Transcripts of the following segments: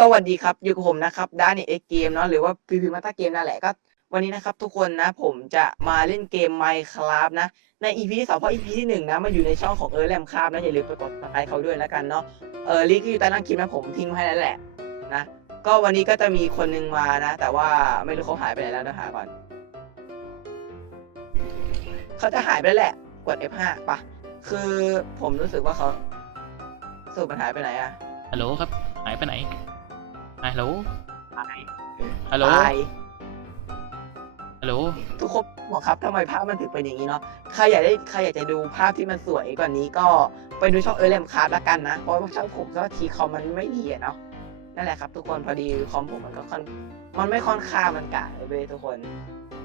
สวัสดีครับ อยู่กับผมนะครับด้านในเอ็กเกมเนาะหรือว่าพีพีมาตาเกมนั่นแหละก็ วันนี้นะครับทุกคนนะผมจะมาเล่นเกม Minecraft นะ ใน EP ที่สองเพราะ EP ที่หนึ่งนะมาอยู่ในช่องของเออแรมคาบนะอย่าลืมไปกดติดตามเขาด้วยแล้วกันเนาะเออลิงก์อยู่ใต้ล่างคลิปนะผมทิ้งไว้ให้แล้วแหละนะ ก็วันนี้ก็จะมีคนหนึ่งมานะ แต่ว่าไม่รู้เขาหายไปไหนแล้วนะหาก่อนเขาจะหายไปแหละ กด F5 ปะคือผมรู้สึกว่าเขาสรุปมันหายไปไหนอะฮัลโหลครับ หายไปไหน ฮัลโหลหายฮัลโหล ตายฮัลโหล ทุกคนบอกครับทำไมภาพมันถึงเป็นอย่างนี้เนาะ ใครอยากได้ใครอยากจะดูภาพที่มันสวยกว่านี้ก็ไปดูช่องเออร์เลมคาร์ละกันนะ เพราะว่าช่องผมก็ทีคอมมันไม่ดีอะเนาะ นั่นแหละครับทุกคนพอดีคอมผมมันก็ค่อนมันไม่ค่อนข้างมันกะเลยเว้ยทุกคน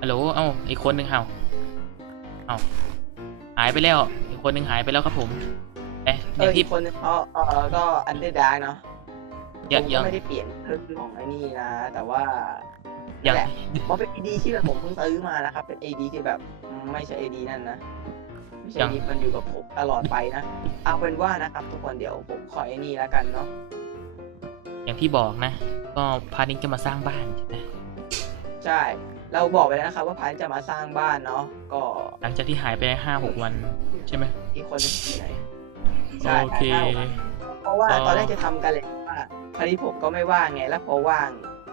ฮัลโหล เอ้าอีกคนหนึ่งเห่าเอ้าหายไปแล้ว อีกคนหนึ่งหายไปแล้วครับผมเอ๊ะเอเนี่ยออีที่กคนนึงเขาเออก็อันเดอร์ดาเนาะผ ยังมยัก็งไม่ได้เปลี่ยนเรื่องของไอ้นี่นะ แต่ว่ายังแหละเพราะเป็น AD ที่แบบผมเพิ่งซื้อมานะครับ เป็น AD ที่แบบไม่ใช่ AD นั่นนะ ไม่ใช่ AD มันอยู่กับผมตลอดไปนะ เอาเป็นว่านะครับทุกคนเดี๋ยวผมขอไอ้นี่แล้วกันเนาะ อย่างที่บอกนะ ก็พาร์ทนี้จะมาสร้างบ้านใช่ไหมใช่ เราบอกไปแล้วนะครับว่าพายจะมาสร้างบ้านเนาะ ก็หลังจากที่หายไปห้าหกวันใช่ไหม อีกคนนึงที่ไหนใช่โอเคเพราะว่าก็ตอนแรกจะทำกันเลย ว่าพอดีผมก็ไม่ว่างไง แล้วพอว่าง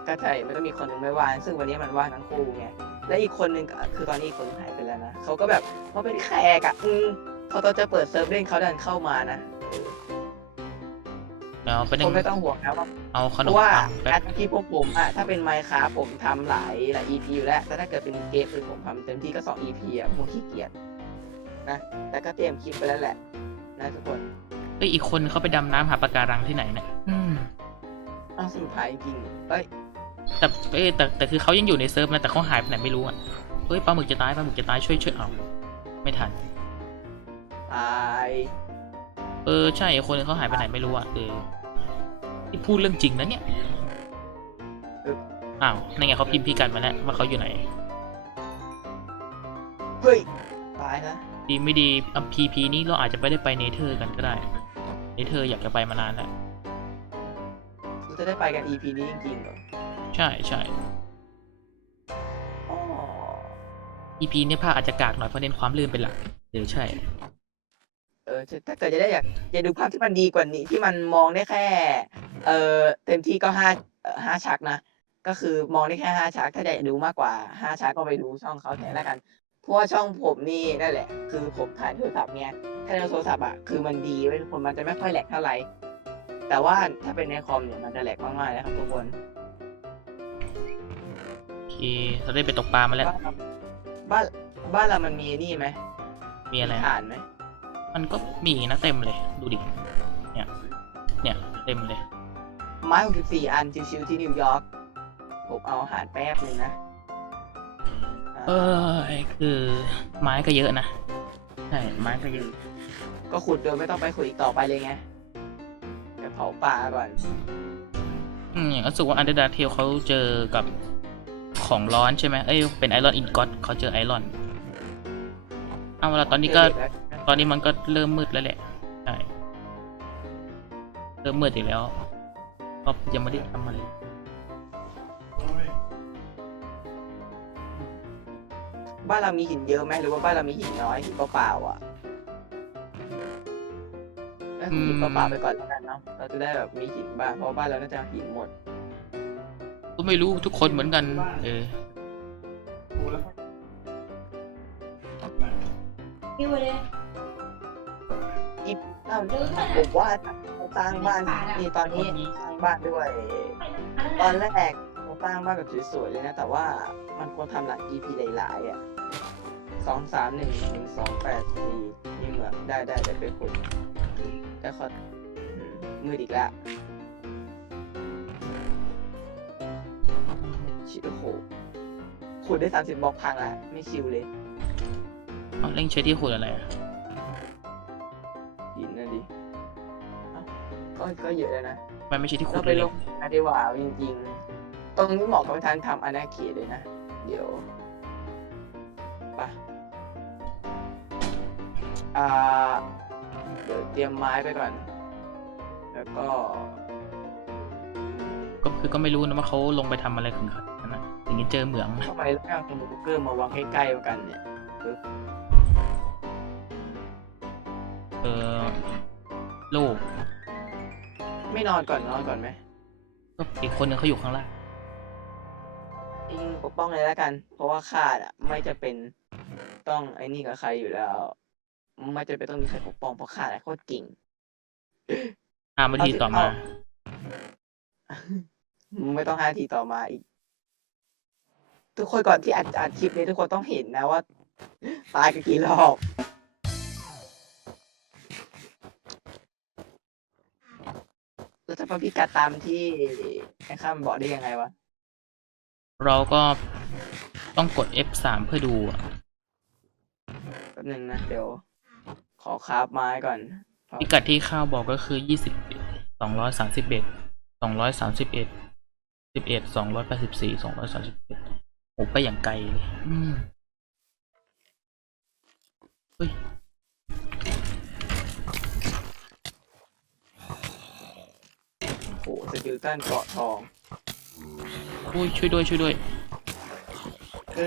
ก็ใช่มันก็มีคนหนึงไม่ว่าง ซึ่งวันนี้มันว่างทั้งคู่ไง และอีกคนหนึ่งก็คือตอนนี้อีกคนหายไปแล้วนะเขาก็แบบเขาเป็นแขกอะอืมเขาตอนจะเปิดเซิร์ฟเล่นเขาดันเข้ามานะเดี๋ยวไปคนึ่งงไม่ต้องห่วงนะว่าเอาขเพนมราะว่าปังแป๊อาบที่พวกผมอะถ้าเป็นไมค์ค a ผมทำหลายหลาย EP อยู่แล้วแต่ถ้าเกิดเป็นเกมคือผมทำเต็มที่ก็สอง EP อะผมขี้เกียจนะแต่ก็เตรียมคลิปไปแล้วแหละนะทุกคนเอ้ยอีกคนเขาไปดำน้ำหาปะการังที่ไหนเนี่ย อืมอ้าวสุดท้ายจริงเอ้ยแต่เอ้ยแต่แต่คือเขายังอยู่ในเซิร์ฟนะแต่เขาหายไปไหนไม่รู้อะเฮ้ยปลาหมึกจะตายปลาหมึกจะตายช่วยช่วยเอาไม่ทันตายเออใช่ไอ้คนนึงเขาหายไปไหนไม่รู้อะเออที่พูดเรื่องจริงนะเนี่ยอ้าวนั่นไงเขาพิมพ์พิกัดมาแล้วว่าเขาอยู่ไหนเฮ้ยตายนะดีไม่ดีพีพีนี้เราอาจจะไม่ได้ไปเนเธอร์กันก็ได้เนเธอร์อยากจะไปมานานแล้วเรา จะได้ไปกัน EP นี้จริงๆเหรอ ใช่ใช่ อ๋อ EP เนี่ยภาคอาจจะกากหน่อยเพราะเน้นความลื่นเป็นหลักเออใช่ เออถ้าเกิดจะได้อยากอยากดูภาพที่มันดีกว่านี้ที่มันมองได้แค่ เออเต็มที่ก็ห้าเอ่อห้าชักนะ ก็คือมองได้แค่ห้าชักถ้าอยากดูมากกว่าห้าชักก็ไปดูช่องเขาแทนแล้วกัน เพราะว่าช่องผมนี่นั่นแหละ คือผมถ่ายโทรศัพท์เนี่ยถ้าในโทรศัพท์อะคือมันดีเว้ยทุกคนมันจะไม่ค่อยแหลกเท่าไหร่ แต่ว่าถ้าเป็นในคอมเนี่ยมันจะแหลกมากๆเลยครับทุกคนโอเคเราได้ไปตกปลามาแล้ว บ้านบ้านเรามันมีนี่ไหมมีอะไรอ่านไหมมันก็มีนะเต็มเลย ดูดิ เนี่ย เนี่ยเต็มเลย ไม้หกสิบสี่อันชิวๆที่นิวยอร์กผมเอาอาหารแป๊บนึงนะเออคือไม้ก็เยอะนะ ใช่ ไม้ก็เยอะ ก็ขุดโดยไม่ต้องไปขุดอีกต่อไปเลยไงไปเผาป่าก่อนอืมรู้สึกว่าอันเดอร์ดาเทลเขาเจอกับของร้อนใช่ไหมเอ้ย เป็นไอรอนอินก็ตเขาเจอไอรอน เอาละตอนนี้ก็เจอเด็แล้วตอนนี้มันก็เริ่มมืดแล้วแหละ ใช่ เริ่มมืดอีกแล้วก็ยังไม่ได้ทำอะไรบ้านเรามีหินเยอะไหมหรือว่าบ้านเรามีหินน้อยหินเปล่าๆอะ เอ้ยหินเปล่าๆไปก่อนแล้วกันเนาะเราจะได้แบบมีหินบ้างเพราะบ้านเราน่าจะหินหมด ก็ไม่รู้ทุกคนเหมือนกัน เออพี่วันนี้อ้าวผมว่าสร้างบ้านนี่ตอนนี้สร้างบ้านด้วย ตอนแรกเราสร้างบ้านแบบสวยๆเลยนะ แต่ว่ามันควรทำหลาย EP หลายๆอะสองสามหนึ่งหนึ่งสองแปดสี่นี่เหมือนได้ได้ได้ไปขุด แต่ขออืมมืดอีกแล้วชิโอ้โหขุดได้สามสิบบล็อกพังละไม่ชิวเลยเอาเล่งใช้ที่ขุดอะไรอะหินนั่นดิเอ้าก็ก็เยอะแล้วนะ มันไม่ใช่ที่ขุเราดไปเลยลงนะดีกว่าจริงๆ ตรงนี้เหมาะกับทางทำอนาเขตเลยนะ เดี๋ยวไปอ่าเดี๋ยวเตรียมไม้ไปก่อน แล้วก็ ก็คือก็ไม่รู้นะว่าเขาลงไปทำอะไรถึงขนาดนั้นนะถึงจะเจอเหมือง ทำไมแล้วไม่เอาสมุดเกอร์มาวางใกล้ๆกันเนี่ยเออลูกไม่นอนก่อนนอนก่อนไหมก็อีกคนนึงเขาอยู่ข้างล่างอิงปกป้องเลยแล้วกัน เพราะว่าข้าอะ ไม่จะเป็นต้องไอ้นี่กับใครอยู่แล้ว ไม่จะเป็นต้องมีใครปกป้องเพราะข้าอะโคตรเก่งห้านาทีต่อมา ไม่ต้องห้าทีต่อมาอีก ทุกคนก่อนที่อัดอัดคลิปนี้ทุกคนต้องเห็นนะว่าตายกันกี่รอบแล้วจะมาพิกัดตามที่ไอ้ข้ามนบอกได้ยังไงวะ เราก็ต้องกด F3 เพื่อดูอะแป๊บนึงนะ เดี๋ยว ขอคราฟไม้ก่อนพิกัดที่ข้าวบอกก็คือยี่สิบสองร้อยสามสิบเอ็ดสองร้อยสามสิบเอ็ดสิบเอ็ดสองร้อยแปดสิบสี่สองร้อยสามสิบเอ็ดโอ้ไปอย่างไกลเลยอืมเฮ้ยโอ้โหสกิลตันเกาะทองโอ้ยช่วยด้วยช่วยด้วยเอ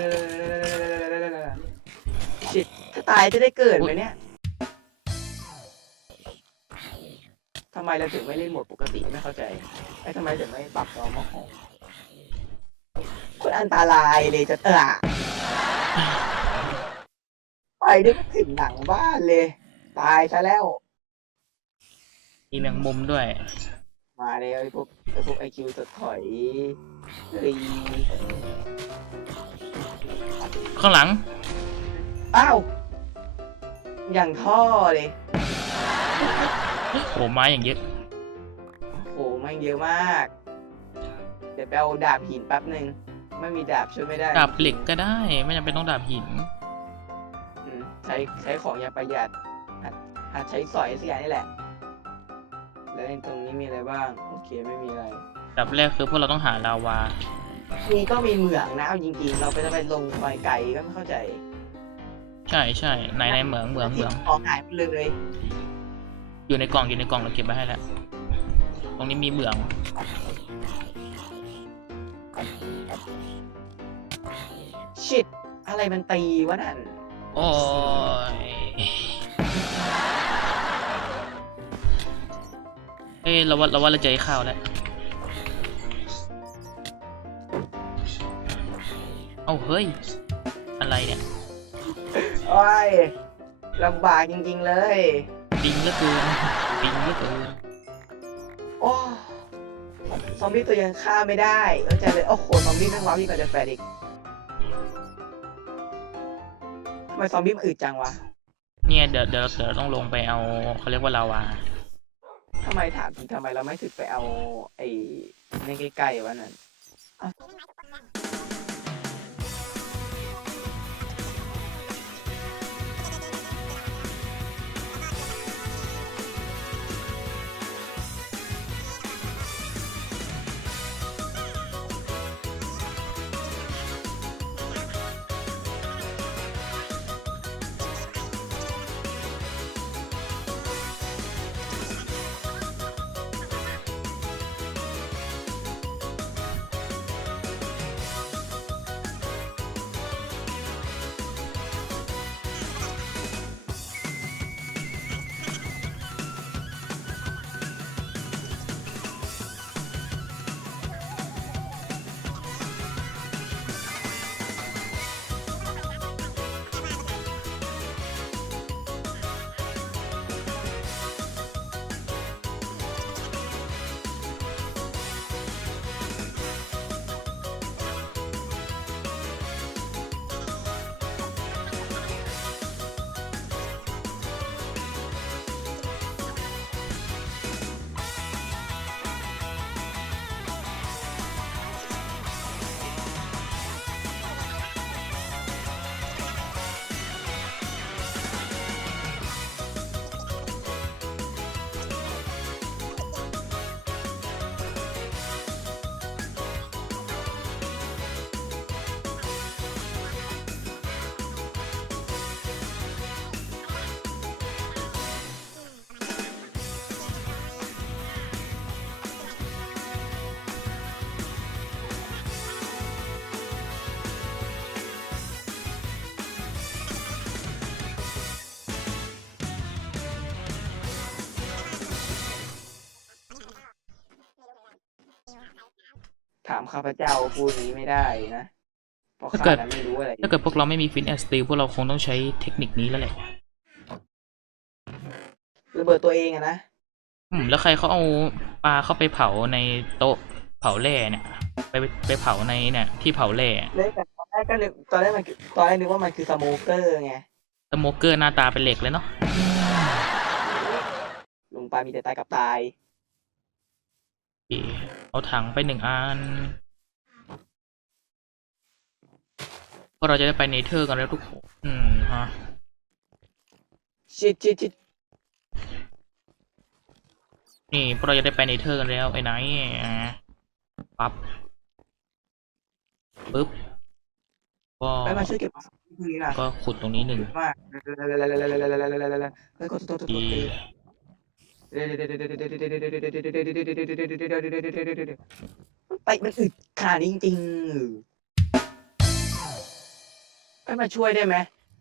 อชิดถ้าตายจะได้เกิดไหมเนี่ย ทำไมเราถึงไม่เล่นโหมดปกติไม่เข้าใจไอ้ทำไมถึงไม่ปรับนอร์มอลของคนอันตรายเลยจะเออไปได้ไม่ถึงหนังบ้านเลย ตายซะแล้ว มีแมงมุมด้วย มาเลยไอ้พวกไอ้พวกไอคิวจะถอยเฮ้ยข้างหลัง อ้าว อย่างท่อเลย โอ้ไม้อย่างเยอะโหแม่งเยอะมาก เดี๋ยวไปเอาดาบหินแป๊บหนึ่งไม่มีดาบช่วยไม่ได้ดาบเหล็กก็ได้ ไม่จำเป็นต้องดาบหิน อืมใช้ใช้ของอย่างประหยัดหัดหัดใช้สอยสักอย่างนี่แหละ แล้วในตรงนี้มีอะไรบ้าง โอเคไม่มีอะไรดับแรกคือพวกเราต้องหาลาวา นี่ก็มีเหมืองนะเอาจริงๆ เราไปจะไปลงไปไกลก็ไม่เข้าใจใช่ใช่ในในเหมืองเหมืองเหมืองของหายไปเลย อยู่ในกล่องอยู่ในกล่องเราเก็บไว้ให้แล้ว ตรงนี้มีเหมือง ชิดอะไรมันตีวะนั่น โอ้ยเอ้ยเราว่าเราว่าเราเจอไอ้ข้าวแล้ว เอ้าเฮ้ย อะไรเนี่ย โอ้ยลำบากจริง ๆ เลย ปิงเหลือเกินปิงเหลือเกินโอ้ซอมบี้ตัวยังฆ่าไม่ได้เข้าใจเลยโอ้โหซอมบี้แม่งว้าวยิ่งกว่าเดอะแฟร์อีกทำไมซอมบี้มันอึดจังวะเนี่ยเดี๋ยวเดี๋ยวเดี๋ยวเราต้องลงไปเอาเขาเรียกว่าลาวาทำไมถามจริงทำไมเราไม่ถึงไปเอาไอ้นี่ใกล้ๆวะนั่น ถามข้าพเจ้าพูดนี้ไม่ได้นะเพราะถ้าข้าเกิดนั้นไม่รู้อะไรถ้าเกิดพวกเราไม่มีฟินแอนสติลพวกเราคงต้องใช้เทคนิคนี้แล้วแหละระเบิดตัวเองอะนะอืมแล้วใครเขาเอาปลาเข้าไปเผาในโต๊ะเผาแร่เนี่ย ไปไปเผาในเนี่ยที่เผาแร่เล่นแต่ตอนแรกก็นึกตอนแรกมันคือตอนแรกนึกว่ามันคือสโมเกอร์ไงสโมเกอร์หน้าตาเป็นเหล็กเลยเนาะลงไปมีแต่ตายกับตายโอ เคเอาถังไปหนึ่งอันเพราะเราจะได้ไปเนเธอร์กันแล้วทุกคนอืมฮะชิดชิดชิดนี่พวกเราจะได้ไปเนเธอร์กันแล้วไอ้ไหนอะปั๊บปึ๊บก็ไปมาช่วยเก็บของพวกนี้นะก็ขุดตรงนี้หนึ่งมากเฮ้ยกดตัวตัวตัวดี ไปมันอึดขาดจริงๆไปมาช่วยได้ไหม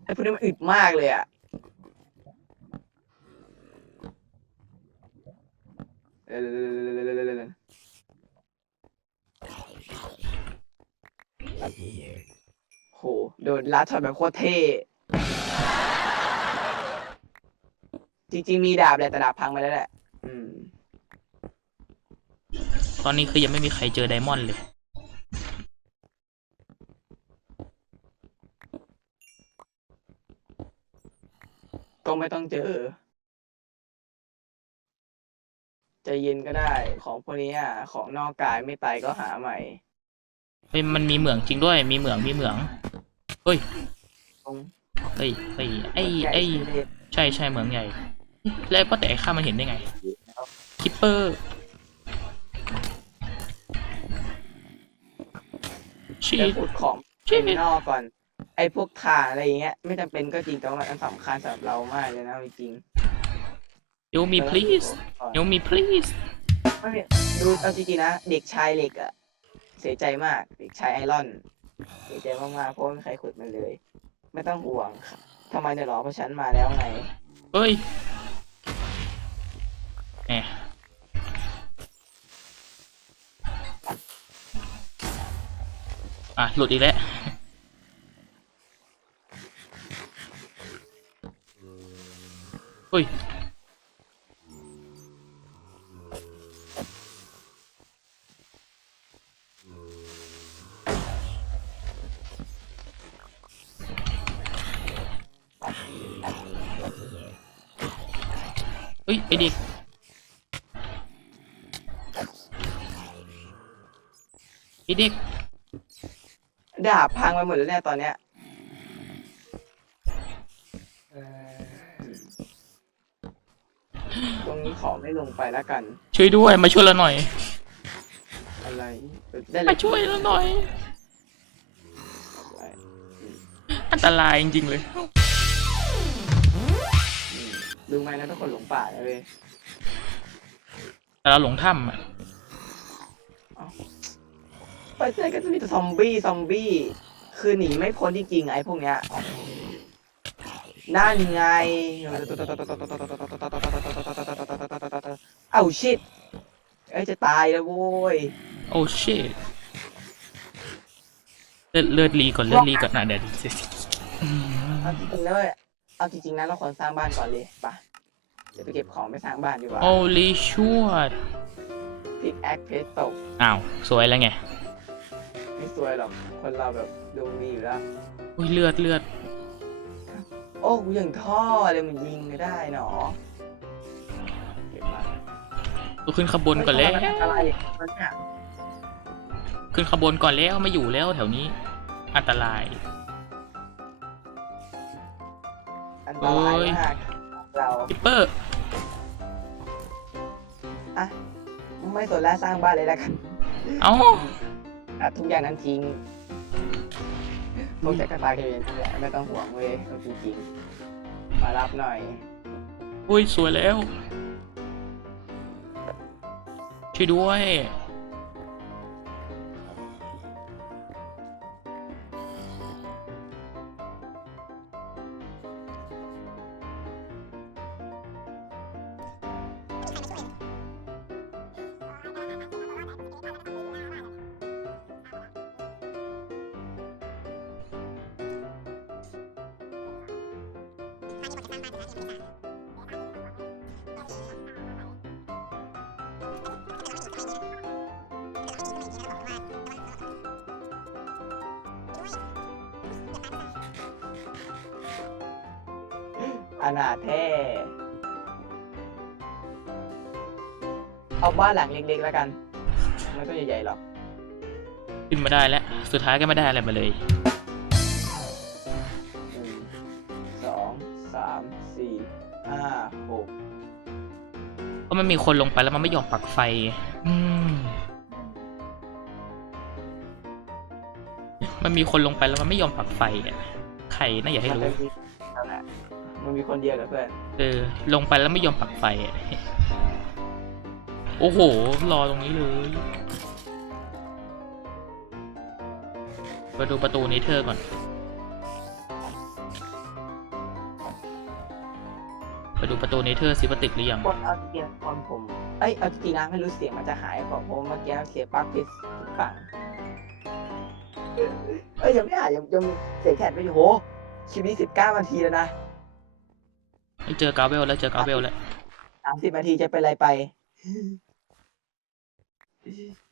ไอ้พวกนี้มันอึดมากเลยอะโหโดนลัดถอยแบบโคตรเท่ จริงๆมีดาบแหละแต่ดาบพังไปแล้วแหละ อืม ตอนนี้คือยังไม่มีใครเจอไดมอนด์เลย ก็ไม่ต้องเจอใจเย็นก็ได้ ของพวกนี้อะ ของนอกกายไม่ตายก็หาใหม่ เฮ้ยมันมีเหมืองจริงด้วย มีเหมืองมีเหมือง เฮ้ย ตรงเฮ้ยเฮ้ยไอ้ใหญ่ไอ้ที่เด็ดใช่ใช่เหมืองใหญ่ แล้วก็แต่ไอ้ข้ามันเห็นได้ไง คิปเปอร์ชีจะดขุดของชีดภายนอกก่อน ไอ้พวกถ่านอะไรอย่างเงี้ย ไม่จำเป็นก็จริงแต่ว่ามันสำคัญสำหรับเรามากเลยนะจริงเ e ลมี please เ e ลมี please ไม่มีดูเอาจริงๆนะ เด็กชายเหล็กอะเสียใจมาก เด็กชายไอรอน เสียใจมากๆเพราะไม่มีใครขุดมันเลย ไม่ต้องห่วงค่ะทำไมเนี่ยหรอเพราะฉันมาแล้วไงเฮ้ย อะ หลุดอีกแล้วเฮ้ยเฮ้ยไอเด็ ด็ก ดาบพังไปหมดแล้วเนี่ยตอนเนี้ยเอ่อตรงนี้ขอไม่ลงไปแล้วกัน ช่วยด้วยมาช่วยเราหน่อย อะไรได้เลยมาช่วยเราหน่อยอะไรอันตรายจริงๆเลยอืมรู้ไหมนะทุกคนหลงป่าเลยเว้ยแต่เราหลงถ้ำอะ ไปเจอก็จะมีแต่ซอมบี้ซอมบี้ คือหนีไม่พ้นจริงๆไอ้พวกเนี้ยนั่นไง เอ้าชิดเอ้ยจะตายแล้วโว้ย โอ้ชิตเลือดเลือดรีก่อนเลือดรีก่อนนะเดี๋ยวดิอืมเอาจริงๆแล้วเอาจริงๆนะเราควรสร้างบ้านก่อนเลยปะเดี๋ยวไปเก็บของไปสร้างบ้านดีกว่าโอ้ลีชั่วพิกแอคเพสตกอ้าว สวยแล้วไง ไม่สวยหรอก คนเราแบบดวงดีอยู่แล้ว อุ้ยเลือดเลือดโอ้กูยังท่อเลยมันยิงไม่ได้หนอเก็บมากูขึ้นขบวนก่อนแล้วเฮ้ยทำไมมันอะไรมันเนี่ยขึ้นขบวนก่อนแล้วไม่อยู่แล้วแถวนี้ อันตราย อันตรายมากเราคิปเปอร์ไม่สนแล้วสร้างบ้านเลยแล้วกัน เอ้า ตัดทุกอย่างนั้นทิ้งพวกจักรพรรดิเองนี่แหละไม่ต้องห่วงเว้ยเอาจริงๆมารับหน่อย อุ้ยสวยแล้ว ช่วยด้วย อนาถแท้เอาบ้านหลังเล็กๆแล้วกันไม่ต้องใหญ่ๆหรอก ขึ้นมาได้แล้ว สุดท้ายก็ไม่ได้อะไรมาเลย ราะมันมีคนลงไปแล้วมันไม่ยอมปักไฟ อืมมันมีคนลงไปแล้วมันไม่ยอมปักไฟอะใครน่าอยากให้รู้มันเป็นนั่นแหละมันมีคนเดียวกับเพื่อนเออ ลงไปแล้วไม่ยอมปักไฟอะโอ้โห รอตรงนี้เลยมาดูประตูนี้เธอก่อน ไปดูประตูนี้เธอสิว่าติดหรือยังคนเอาจริงตอนผม เอ้ยเอาจริงนะไม่รู้เสียงมันจะหายเปล่าเพราะเมื่อกี้เสียงปลั๊กพิษทุกฝั่งเอ้ยยังไม่หายยังยังเสียงแขนไปอยู่โหคลิปนี้สิบเก้านาทีแล้วนะไม่เจอกาเวลแล้วเจอกาเวลแล้วสามสิบนาทีจะเป็นอะไรไป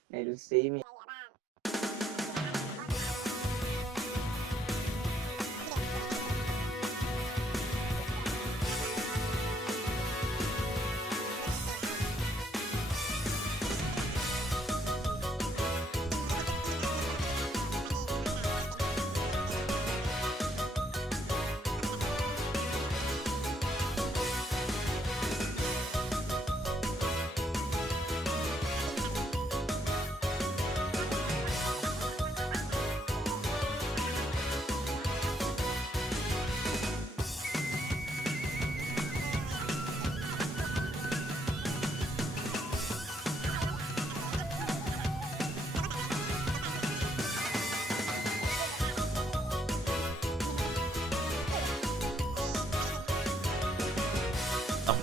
ไหนดูซิมี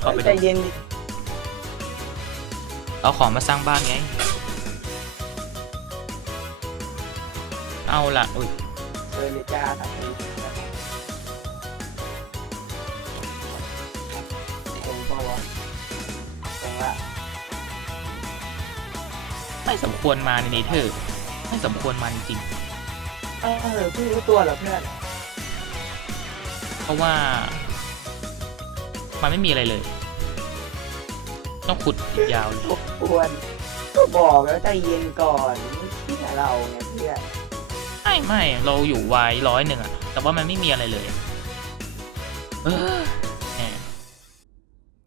เข้าไปใจดูเย็นดิเอาของมาสร้างบ้านไง เอาละอุ้ยเชิญเลยจ้าทำนี้ตรงปะวะตรงละไม่สมควรมาในนี้เธอไม่สมควรมาจริงเออเพิ่งรู้ตัวเหรอเพื่อนๆเพราะว่า มันไม่มีอะไรเลย ต้องขุดอีกยาวเลยรบกวนก็บอกแล้วใจเย็นก่อนที่เราไงเพื่อนไม่ไม่เราอยู่ไวร้อยหนึ่งอะแต่ว่ามันไม่มีอะไรเลยเออแหม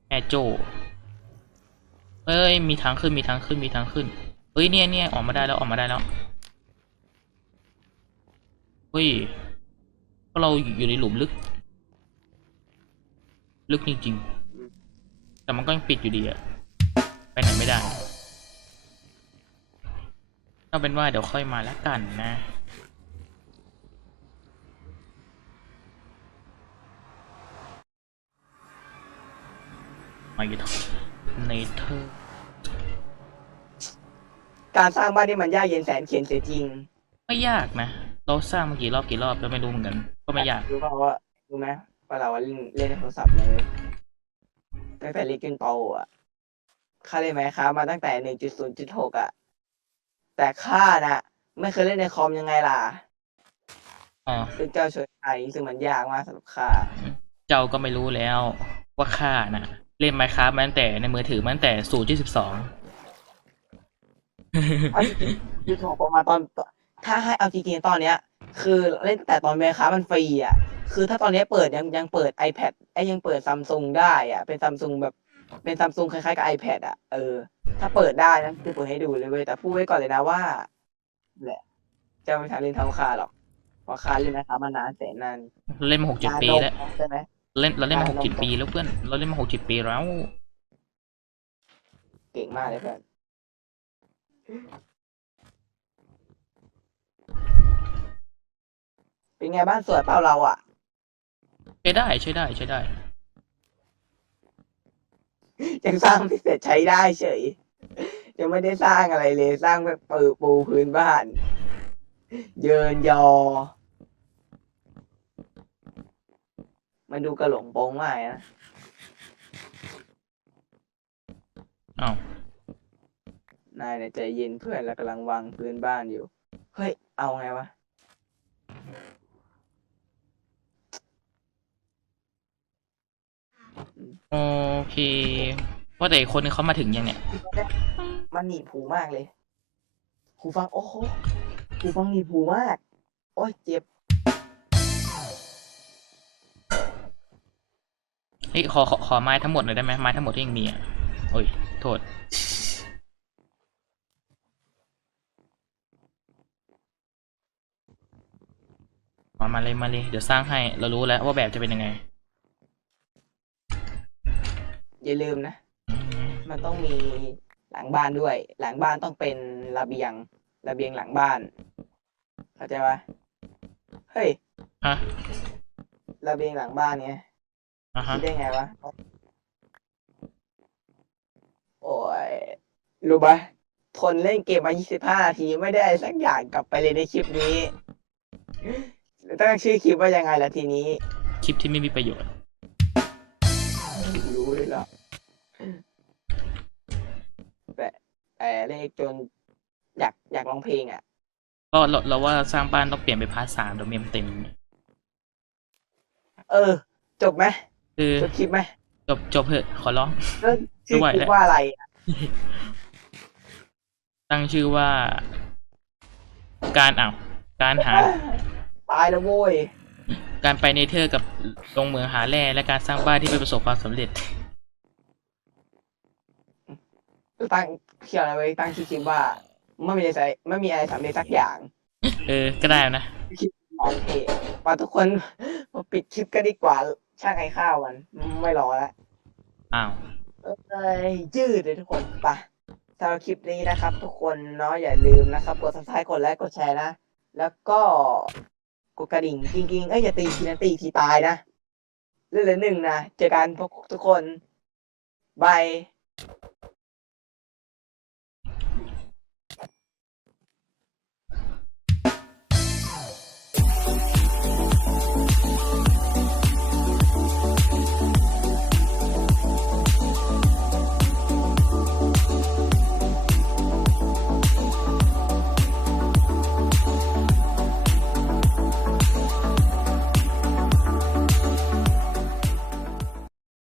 แอโจเอ้ยมีทางขึ้นมีทางขึ้นมีทางขึ้นเฮ้ยเนี่ยเนี่ยออกมาได้แล้วออกมาได้แล้วเฮ้ยเพราะเราอยู่ในหลุมลึก ลึกจริงๆ แต่มันก็ยังปิดอยู่ดีอะไปไหนไม่ได้เอาเป็นว่าเดี๋ยวค่อยมาแล้วกันนะมาอยู่ในเธอการสร้างบ้านนี่มันยากเย็นแสนเขียนเสียจริง ไม่ยากนะ เราสร้างมากี่รอบกี่รอบก็ไม่รู้เหมือนกัน ก็ไม่ยากรู้เปล่าว่ารู้ไหม ว่าเราเล่นเล่นในโทรศัพท์เลยตั้งแต่เล็กจนโตอะข้าเล่นไหมครับมาตั้งแต่หนึ่งจุดศูนย์จุดหกอะ แต่ข้าน่ะ ไม่เคยเล่นในคอมยังไงล่ะอ๋อซึ่งเจ้าเฉยไทยซึ่งมันยากมากสำหรับข้าเจ้าก็ไม่รู้แล้ว ว่าข้าน่ะ เล่นไมค้ามาตั้งแต่ในมือถือมาตั้งแต่ศูนย์จุดสิบสองเอาจริงๆคือของประมาณตอน ถ้าให้เอาจริงๆตอนเนี้ย คือเล่นแต่ตอนเมค้ามันฟรีอะ คือถ้าตอนเนี้ยเปิดยังยังเปิด iPad ไอ้ยยังเปิดซัมซุงได้อะเป็นซัมซุงแบบ เป็นซัมซุงคล้ายๆกับ iPad อะเออ ถ้าเปิดได้นะจะเปิดให้ดูเลยเว้ยแต่พูดไว้ก่อนเลยนะว่าแหละจะไม่ทางเล่นเท่าค่าหรอกเพราะค่าเล่นนะครับมานานแสนนานเล่นมาหกเจ็ดปีแล้วใช่ไหมเล่นเราเล่นมาหกนานเจ็ดนมปีแล้วเพื่อน เราเล่นมาหกเจ็ดปีแล้ว เก่งมากเลยเพื่อนเป็นไงบ้านสวยเปล่าเราอะ ใช้ได้ใช้ได้ใช้ได้ ยังสร้างไม่เสร็จใช้ได้เฉย ยังไม่ได้สร้างอะไรเลยสร้างแบบปูปูพื้นบ้าน เยินยอ มันดูกระหลงโปงมากนะอ้าวนายเนี่ยใจเย็นเพื่อนเรากำลังวางพื้นบ้านอยู่ เฮ้ย เอาไงวะ โอเคว่าแต่อีกคนนึงเขามาถึงยังเนี่ย มันหนีบหูมากเลยหูฟังโอ้โหหูฟังหนีบหูมาก โอ้ยเจ็บ เฮ้ยขอขอขอไม้ทั้งหมดหน่อยได้ไหมไม้ทั้งหมดที่ยังมีอะ โอ้ย โทษ มามาเลยมาเลย เดี๋ยวสร้างให้ เรารู้แล้วว่าแบบจะเป็นยังไง อย่าลืมนะอืมมันต้องมีหลังบ้านด้วย หลังบ้านต้องเป็นระเบียง ระเบียงหลังบ้าน เข้าใจปะเฮ้ยฮะระเบียงหลังบ้านเนี้ยอะฮะคิดได้ไงวะ โอ้ย รู้ปะทนเล่นเกมมา 25 นาทีไม่ได้สักอย่างกลับไปเลยในคลิปนี้ตั้งชื่อคลิปว่ายังไงล่ะทีนี้ คลิปที่ไม่มีประโยชน์ แต่เลขจน อยากอยากร้องเพลงอะ ก็เราเราว่าสร้างบ้านต้องเปลี่ยนไปพาร์ทสามเดี๋ยวเมมเต็มเออ จบไหมคือจบคลิปไหมจบจบเถอะขอร้อง เรื่องชื่อไม่ไหวคลิแล้ปวว่าอะไรอะตั้งชื่อว่า การอ่าวการหา ตายแล้วโว้ยการไปเนเธอร์กับลงเหมืองหาแร่และการสร้างบ้านที่ไม่ประสบความสำเร็จ ตั้ง เขียนอะไรไว้ตั้งชื่อคลิปว่าไม่มีอะไรไม่มีอะไรสำเร็จสักอย่างเออ ก็ได้นะโอเคมาทุกคนมาปิดคลิปกันดีกว่าช่างไอ้ข้าวมันไม่รอแล้วอ้าวเอ้ยยืดเลยทุกคนไปะสำหรับคลิปนี้นะครับ ทุกคนเนาะอย่าลืมนะครับกด subscribe กดไลค์กดแชร์นะ แล้วก็กดกระดิ่งจริงๆเอ้ยอย่าตีทีนะตีทีตายนะเรื่องละหนึ่งนะเจอกันพวกทุกคนบาย